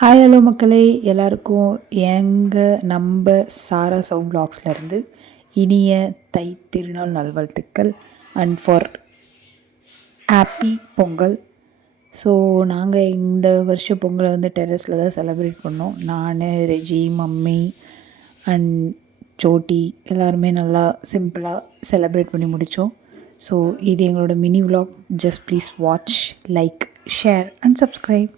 Hi hello மக்களே, எல்லாருக்கும் நம்ம சாரா சவ் விலாக்ஸ்லேருந்து இனிய தை திருநாள் நல்வாழ்த்துக்கள் and for happy Pongal. So நாங்கள் இந்த வருஷம் பொங்கலை டெரஸில் தான் செலிப்ரேட் பண்ணோம். நான், ரெஜி, மம்மி அண்ட் சோட்டி எல்லாருமே நல்லா சிம்பிளாக செலிப்ரேட் பண்ணி முடித்தோம். ஸோ இது எங்களோட mini vlog. Just please watch, like, share and subscribe.